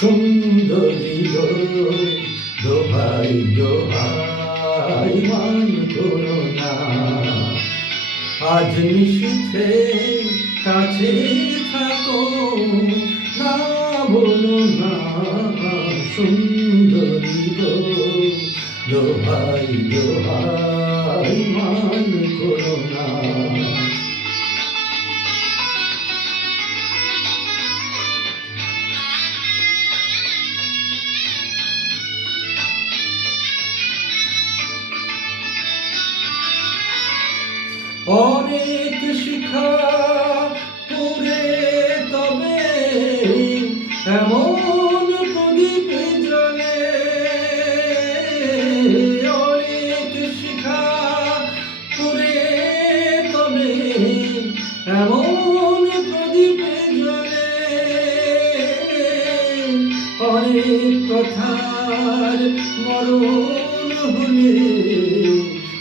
সুন্দরী গো, দোহাই দোহাই মান করো না। আজ নিশীথে কাছে থাকো, না বলো না। সুন্দরী গো, দোহাই দোহাই মান করো না। অনেক শিখা পুরে তবে এমন প্রদীপ জ্বলে। অনেক শিখা পুরে তবে এমন প্রদীপ জ্বলে। অনেক কথার মরণ হলে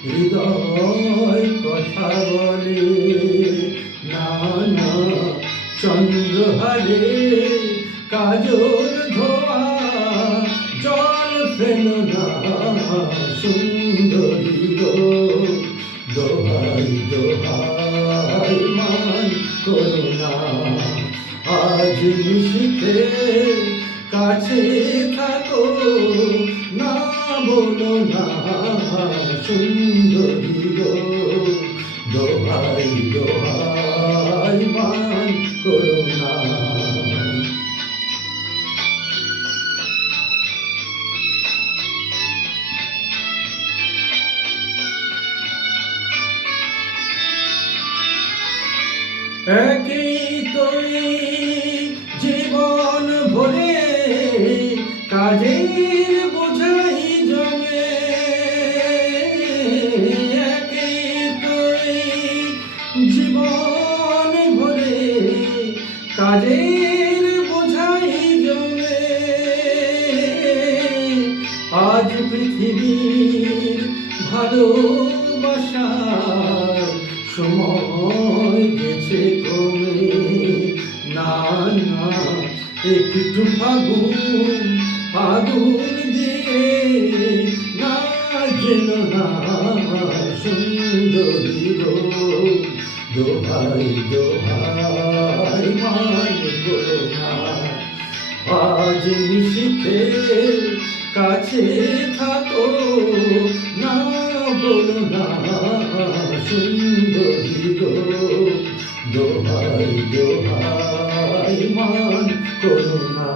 হৃদয় কথা বলে। না না চন্দ্রহারে কাজল ধোয়া জল ফেলো না। সুন্দরী গো, দোহাই দোহাই মান করো না। আজ নিশীথে কাছে থাকো, না বলো না। সুন্দরী গো, দোহাই দোহাই মান করো না। একই তোই জীবন ভরে কাজের বোঝাই জমে। একই তোই জীবন ভরে কাজের বোঝাই জমে। আজ পৃথিবীর ভালোবাসার সময় গেছে কমে। না না একটু ফাগুন আগুন দিয়ে না যেন না। সুন্দরী গো, দোহাই দোহাই মান করো না। আজ নিশীথে কাছে থাকো, না বলো না। সুন্দরী গো, দোহাই দোহাই মান করো না।